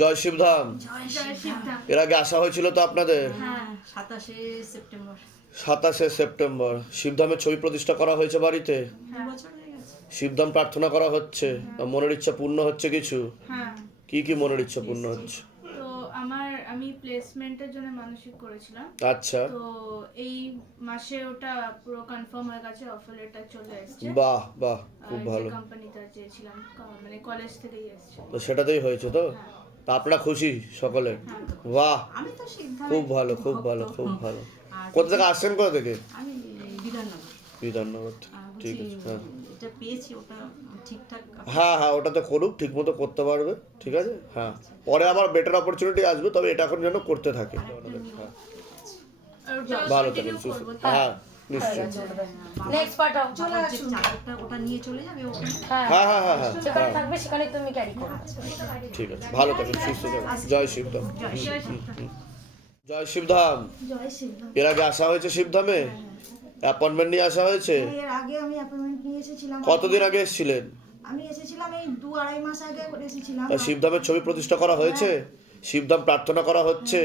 জয় শিবধাম। এর আগে আসা হয়েছিল তো আপনাদের? হ্যাঁ, 27শে সেপ্টেম্বর। 27শে সেপ্টেম্বর শিবধামের ছবি প্রতিষ্ঠা করা হয়েছে বাড়িতে। 2 বছর হয়ে গেছে। শিবধাম প্রার্থনা করা হচ্ছে, মনের ইচ্ছা পূর্ণ হচ্ছে কিছু? হ্যাঁ, কি কি মনের ইচ্ছা পূর্ণ হচ্ছে? তো আমি প্লেসমেন্টের জন্য মানসিক করেছিলাম। আচ্ছা, তো এই মাসে ওটা পুরো কনফার্ম হয়ে গেছে, অফার লেটার চলে এসেছে। বাহ বাহ, খুব ভালো। কোম্পানিতে চেয়েছিলাম, মানে কলেজ থেকেই এসেছে। তো সেটাতেই হয়েছে তো? তা আপনারা খুশি সকলে? বাহ, আমি তো সিদ্ধান্ত খুব ভালো, খুব ভালো, খুব ভালো। আর কোথা থেকে আসছেন, কোথা থেকে? আমি বিধাননগর। বিধাননগর। ঠিক আছে, হ্যাঁ এটা পেয়েছি, ওটা ঠিকঠাক। হ্যাঁ হ্যাঁ, ওটাতে করুক, ঠিক মতো করতে পারবে, ঠিক আছে। হ্যাঁ, পরে আবার বেটার অপরচুনিটি আসবে, তবে এটা এখন যেন করতে থাকে। হ্যাঁ, আর ওটা ভালো continue থাকুন, সুস্থ। করবো তো? হ্যাঁ নিশ্চয়ই। নেক্সট পাঠাও। চলে আসো, চাদরটা ওটা নিয়ে চলে যাবে ওখানে। হ্যাঁ হ্যাঁ হ্যাঁ হ্যাঁ হ্যাঁ যেখানে হ্যাঁ, থাকবে সেখানে তুমি ক্যারি করবে। ঠিক আছে, ভালো থাকুন, সুস্থ থাকুন। জয় শিবধাম। জয় শিবধাম। জয় শিবধাম। এর আগে আসা হয়েছে শিবধামে? অ্যাপয়েন্টমেন্ট নিয়ে আসা হয়েছে? এর আগে আমি অ্যাপয়েন্টমেন্ট নিয়ে এসেছিলাম। কতদিন আগে এসেছিলেন? আমি এসেছিলাম এই 2-2.5 মাস আগে এসেছিলাম। তা শিবধামের ছবি প্রতিষ্ঠা করা হয়েছে? শিবধাম প্রার্থনা করা হচ্ছে,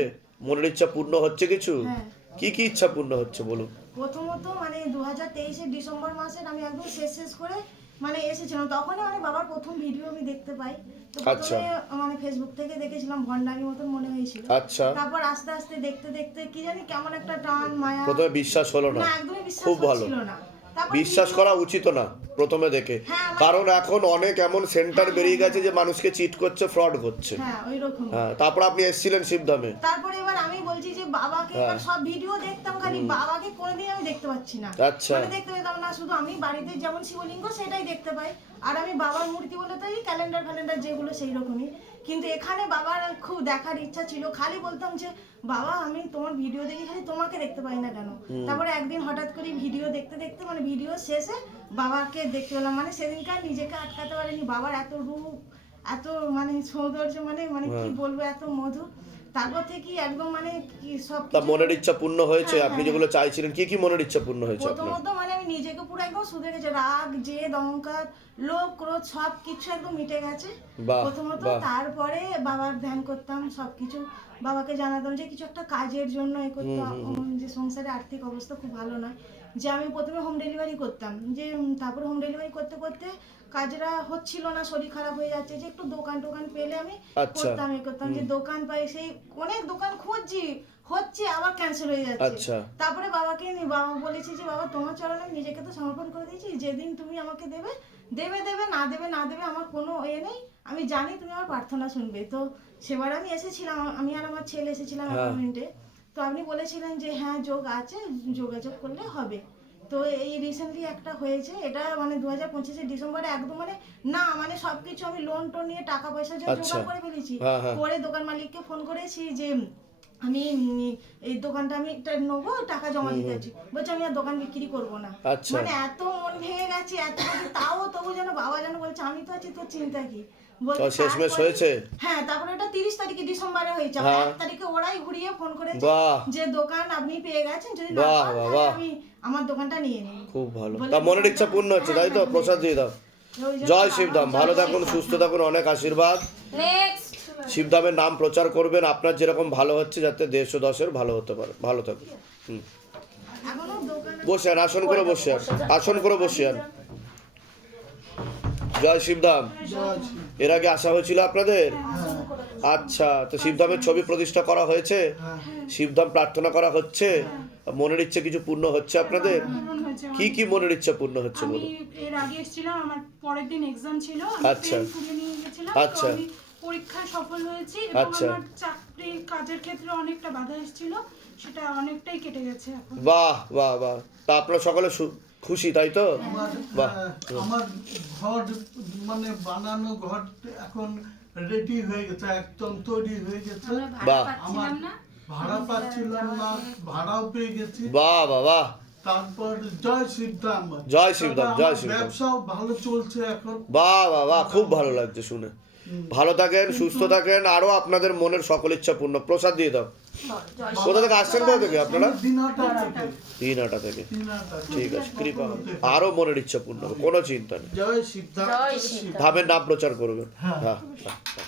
মনের ইচ্ছা পূর্ণ হচ্ছে কিছু? হ্যাঁ। কি কি ইচ্ছা পূর্ণ হচ্ছে বলুন? প্রথমত মানে 2023-এর ডিসেম্বর মাসের আমি একদম শেষ করে মানে এসেছিলাম, তখনই মানে বাবার প্রথম ভিডিও আমি দেখতে পাই। তো আচ্ছা। প্রথমে মানে ফেসবুক থেকে দেখেছিলাম, ভণ্ডারি মতন মনে হয়েছিল। আচ্ছা, তারপর আস্তে আস্তে দেখতে দেখতে কি জানি কেমন একটা টান মায়া। প্রথমে বিশ্বাস হলো না? না, একদমই বিশ্বাস খুব ভালো। হচ্ছিল না। তারপর বিশ্বাস করা উচিত না প্রথমে দেখে, হ্যাঁ, কারণ এখন অনেক এমন সেন্টার বেরিয়ে গেছে যে মানুষকে চিট করছে, ফ্রড করছে। হ্যাঁ ওইরকম। হ্যাঁ, তারপর আপনি এসেছিলেন শিবধামে। তারপরে এবার আমি বলছি যে বাবাকে এবার সব ভিডিও দেখতাম, খালি বাবাকে কোনোদিন আমি দেখতে পাচ্ছি না। আচ্ছা। মানে দেখতে পেতাম না, শুধু আমি বাড়িতে যেমন শিবলিঙ্গ সেটাই দেখতে পাই, আর আমি বাবার মূর্তি বলে তো এই ক্যালেন্ডার যেগুলো সেই রকমই। কিন্তু এখানে বাবার খুব দেখার ইচ্ছা ছিল, খালি বলতাম যে বাবা আমি তোমার ভিডিও দেখি, খালি তোমাকে দেখতে পাই না কেন। তারপরে একদিন হঠাৎ করে ভিডিও দেখতে দেখতে মানে ভিডিও শেষে বাবাকে দেখতে পেলাম, মানে সেদিনকার নিজেকে আটকাতে পারিনি। বাবার এত রূপ, এত মানে সৌন্দর্য, মানে মানে কি বলবো, এত মধু। তারপর থেকে একদম মানে কি সব তা মনের ইচ্ছা পূর্ণ হয়েছে? হ্যাঁ, আপনি হ্যাঁ, যেগুলো চাইছিলেন, কি কি মনের ইচ্ছা পূর্ণ হয়েছে আপনার? প্রথমত মানে আমি নিজেকে পুরো একদম শুধরে গেছে, রাগ জেদ অহংকার লোভ ক্রোধ সব কিছু একদম মিটে গেছে বাহ, প্রথমত। বাহ। তারপরে বাবার ধ্যান করতাম, সবকিছু বাবাকে জানাতাম যে কিছু একটা কাজের জন্য এ করতাম, যে সংসারে আর্থিক অবস্থা খুব ভালো নয়, যে আমি প্রথমে হোম ডেলিভারি করতাম, যে তারপরে হোম ডেলিভারি করতে করতে কাজটা হচ্ছিল না, শরীর খারাপ হয়ে যাচ্ছে, যে একটু দোকান টোকান পেলে আমি আচ্ছা। করতাম এ করতাম, যে দোকান পাই, সেই অনেক দোকান খুঁজছি, হচ্ছে আবার ক্যান্সেল হয়ে যাচ্ছে। আচ্ছা। তারপরে বাবাকে বাবা বলেছি যে বাবা তোমার চরণে আমি নিজেকে তো সমর্পণ করে দিয়েছি, যেদিন তুমি আমাকে দেবে দেবে দেবে, না দেবে আমার কোনো এ নেই, আমি জানি তুমি আমার প্রার্থনা শুনবে। তো সেবার আমি এসেছিলাম, আমি আর আমার ছেলে এসেছিলাম অ্যাপয়েন্টমেন্টে। তো আপনি বলেছিলেন যে হ্যাঁ যোগ আছে, যোগাযোগ করলে হবে। তো এই রিসেন্টলি একটা হয়েছে, এটা মানে 2025-এর ডিসেম্বরে একদম মানে না মানে সবকিছু আমি লোন টোন নিয়ে টাকা পয়সা জোগাড় আচ্ছা। করে ফেলেছি। হ্যাঁ, হ্যাঁ। পরে দোকান মালিককে ফোন করেছি যে আমি এই দোকানটা আমি নেবো, টাকা জমা দিতে আছি, বলছে আমি আর দোকান বিক্রি করবো না। আচ্ছা। মানে এত মন ভেঙে গেছে, এত কিছু, তাও তবু যেন বাবা যেন বলছে আমি তো আছি, তোর চিন্তা কি। বলছে তো শেষমেশ তারপরে- হয়েছে? হ্যাঁ, তারপরে এটা 30 তারিখে ডিসেম্বরে হয়েছে। আর হ্যাঁ। 1 তারিখে ওরাই ঘুরিয়ে ফোন করেছে বাহ। যে দোকান আপনি পেয়ে গেছেন, যদি না বাহ, পান বাহ, তাহলে বাহ। আমি আমার দোকানটা নিয়ে নিই। খুব ভালো। বলে তা মনের ইচ্ছা পূর্ণ হচ্ছে, তাই তো? হ্যাঁ, প্রসাদ দিয়ে দাও। ওই জন্য জয় বাবা- শিবধাম, ভালো থাকুন, সুস্থ থাকুন, অনেক আশীর্বাদ। নেক্সট শিবধামের নাম প্রচার করবেন, আপনার যেরকম ভালো হচ্ছে যাতে দেশ ও দশের ভালো হতে পারে। ভালো থাকুন। এখনো দোকানে বসে আন, আসন করে বসে আন, আসন করে বসে আন। জয় শিবধাম। এর আগে আসা হয়েছিল আপনাদের? আচ্ছা, তো শিবধামের ছবি প্রতিষ্ঠা করা হয়েছে? শিবধাম প্রার্থনা করা হচ্ছে, মনের ইচ্ছে কিছু পূর্ণ হচ্ছে আপনাদের? পূরণ হয়েছে আমার। কি কি মনের ইচ্ছা পূর্ণ হচ্ছে আমি বলুন? এর আগে এসেছিলাম, আমার পরের দিন এক্সাম ছিল, আমি আচ্ছা। পেন পুড়িয়ে নিয়ে গেছিলাম। আচ্ছা। তো আমি পরীক্ষায় সফল হয়েছি এবং আচ্ছা। আমার চাকরির কাজের ক্ষেত্রে অনেকটা বাধা এসেছিল, সেটা অনেকটাই কেটে গেছে এখন। বাহ বাহ বাহ, তা আপনারা সকলে খুশি, তাই তো? বাহ। আমার ঘর মানে বানানো ঘর এখন রেডি হয়ে গেছে, একদম তৈরি হয়ে গেছে। বাহ। আমার ভাড়া পাচ্ছিলাম না, ভাড়াও পেয়ে গেছি। বাহ বাহ বাহ, তারপর জয় শিবধাম। জয় শিবধাম, তবে জয় আমার শিবধাম। ব্যবসাও ভালো চলছে এখন। বাহ বাহ বাহ, খুব ভালো লাগছে শুনে। ভালো থাকেন, সুস্থ থাকেন, আরো আপনাদের মনের সকল ইচ্ছা পূর্ণ। প্রসাদ দিয়ে দাও। কোথা থেকে আসছেন, কোথা থেকে আপনারা? দিনহাটা থেকে। দিনহাটা থেকে। দিনহাটা থেকে। ঠিক আছে, কৃপা হবে। আরো মনের ইচ্ছা পূর্ণ হবে, কোনো চিন্তা নেই। জয় শিবধাম। জয় শিবধাম। ধামের নাম প্রচার করবেন। হ্যাঁ। হ্যাঁ, হ্যাঁ, হ্যাঁ।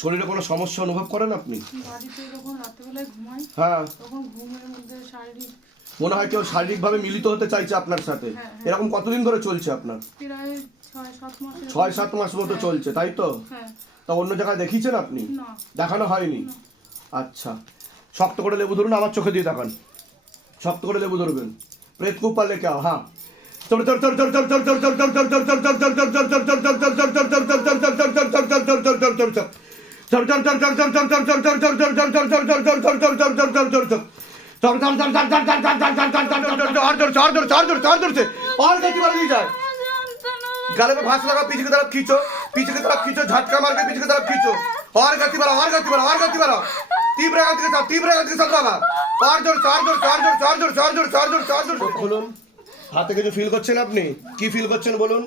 শরীরে কোনো সমস্যা অনুভব করেন আপনি? বাড়িতে যখন রাত্রেবেলায় ঘুমাই হ্যাঁ, তখন ঘুমের মধ্যে শারীরিক মনে হয় কেউ শারীরিকভাবে মিলিত হতে চাইছে আপনার সাথে। এরকম কতদিন ধরে চলছে আপনার? প্রায় 6-7 মাস 6-7 মাস মতো চলছে, তাই তো? হ্যাঁ। তা অন্য জায়গায় দেখিয়েছেন আপনি? না। দেখানো হয়নি? আচ্ছা, শক্ত করে লেবু ধরুন, আমার চোখে দিয়ে দেখান। শক্ত করে লেবু ধরবেন। প্রেত খুব পারলে কে? হ্যাঁ, गले में फांस लगा, पीछे की तरफ खींचो, पीछे की तरफ खींचो, झटका मार के पीछे की तरफ खींचो, और गति बढ़ाओ, और गति बढ़ाओ, और गति बढ़ाओ, तीव्र गति के साथ, तीव्र गति के साथ बाबा, और जोर, और जोर, और जोर, और जोर, और जोर, और जोर, और जोर। বলুন, হাতে কিছু ফিল করছেন আপনি? কি ফিল করছেন বলুন?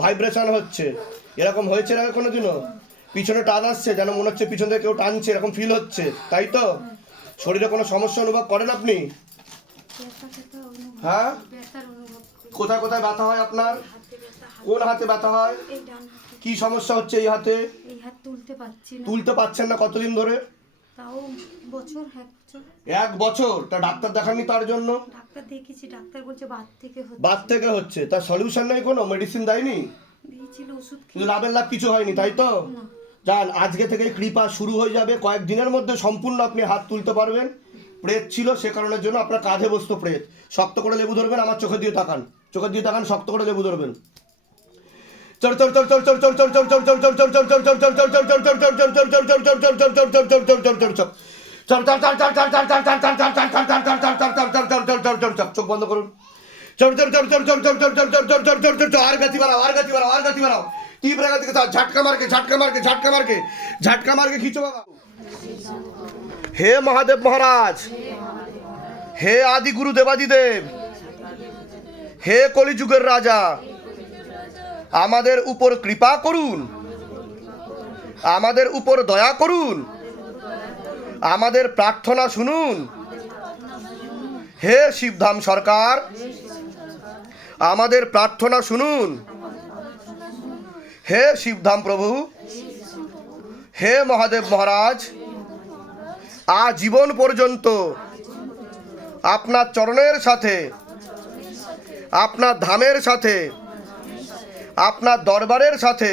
ভাইব্রেশন হচ্ছে। এরকম হয়েছে না কোনোদিনও? পিছনে টান আসছে, যেন মনে হচ্ছে পিছন থেকে কেউ টানছে, এরকম ফিল হচ্ছে, তাই তো? শরীরে কোনো সমস্যা অনুভব করেন আপনি? হ্যাঁ, কোথায় কোথায় ব্যথা হয় আপনার? কোন হাতে ব্যথা হয়? কি সমস্যা হচ্ছে এই হাতে? এই হাত তুলতে পারছি না। তুলতে পারছেন না কতদিন ধরে? তাও বছর 1 বছর। 1 বছর। তা ডাক্তার দেখাননি তার জন্য? ডাক্তার দেখেছি, ডাক্তার বলছে বাত থেকে হচ্ছে। বাত থেকে হচ্ছে। তার সলিউশন নেই কোনো? মেডিসিন দেয়নি? দিয়েছিল ওষুধ কিন্তু লাভের লাভ কিছু হয়নি, তাই তো? যান, আজকে থেকে কৃপা শুরু হয়ে যাবে। কয়েকদিনের মধ্যে সম্পূর্ণ আপনি হাত তুলতে পারবেন। প্রেত ছিল, সে কারণের জন্য আপনার কাঁধে বসতো প্রেত। শক্ত করে লেবু ধরবেন, আমার চোখে দিয়ে তাকান, চোখে দিয়ে তাকান, শক্ত করে লেবু ধরবেন। চোখ বন্ধ করুন। আর গতি বাড়াও, আর গতি বাড়াও, আর গতি বাড়াও, तीव्र गति के साथ झटका मार के, झटका मार के, झटका मार के, झटका मार के खींचो बाबा। हे महादेव महाराज, हे आदि गुरु देवादिदेव, हे কলিযুগের রাজা, আমাদের উপর কৃপা করুন, আমাদের উপর দয়া করুন, আমাদের প্রার্থনা শুনুন। হে শিবধাম সরকার, আমাদের প্রার্থনা শুনুন। হে শিবধাম প্রভু, হে মহাদেব মহারাজ, আজীবন পর্যন্ত আপনার চরণের সাথে, আপনার ধামের সাথে, আপনার দরবারের সাথে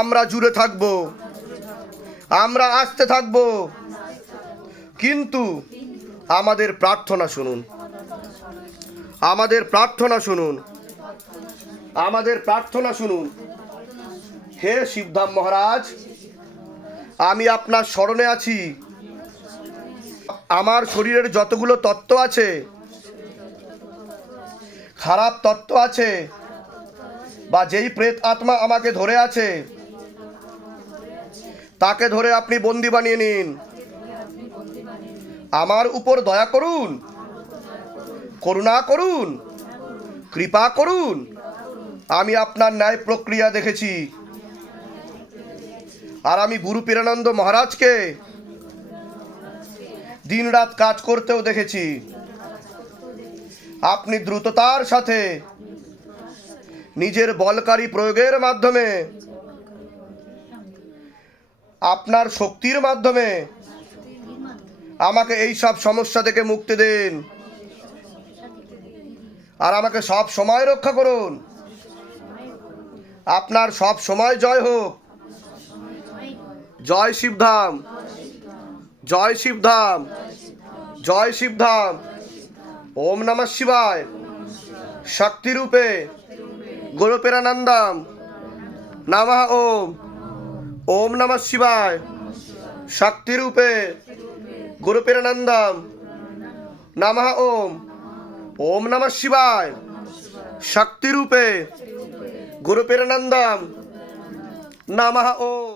আমরা জুড়ে থাকব, আমরা আসতে থাকব। কিন্তু আমাদের প্রার্থনা শুনুন, আমাদের প্রার্থনা শুনুন, আমাদের প্রার্থনা শুনুন। হে শিবধাম মহারাজ, আমি আপনার শরণে আছি। আমার শরীরের যতগুলো তত্ত্ব আছে, খারাপ তত্ত্ব আছে, বা যেই প্রেত আত্মা আমাকে ধরে আছে, তাকে ধরে আপনি বন্দি বানিয়ে নিন। আমার উপর দয়া করুন, করুণা করুন, কৃপা করুন। আমি আপনার ন্যায় প্রক্রিয়া দেখেছি, আর আমি গুরু পীরানন্দ মহারাজকে দিনরাত কাজ করতেও দেখেছি। আপনি দ্রুততার সাথে নিজের বলকারী প্রয়োগের মাধ্যমে, আপনার শক্তির মাধ্যমে আমাকে এই সব সমস্যা থেকে মুক্তি দিন, আর আমাকে সব সময় রক্ষা করুন। আপনার সব সময় জয় হোক। জয় শিবধাম, জয় শিবধাম, জয় শিবধাম। ওম নমঃ শিবায়। শক্তি রূপে গুরু পীরানন্দম নমঃ ওম। ওম নমঃ শিবায়। শক্তি রূপে গুরু পীরানন্দম নমঃ ওম। ওম নমঃ শিবায়। শক্তি রূপে গুরু পীরানন্দম নমঃ ওম।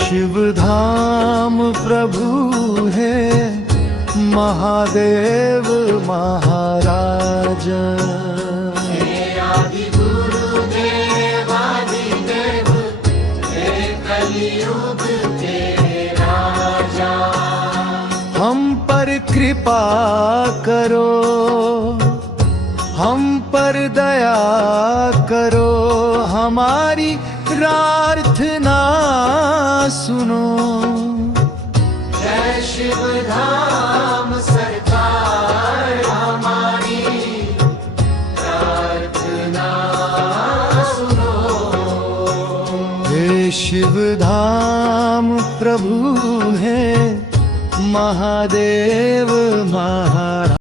शिव धाम प्रभु है महादेव महाराज। हम पर कृपा करो, हम पर दया करो, हमारी प्रार्थना सुनो। जय शिव धाम सरकार, हमारी प्रार्थना सुनो। हे शिव धाम प्रभु है महादेव महाराज।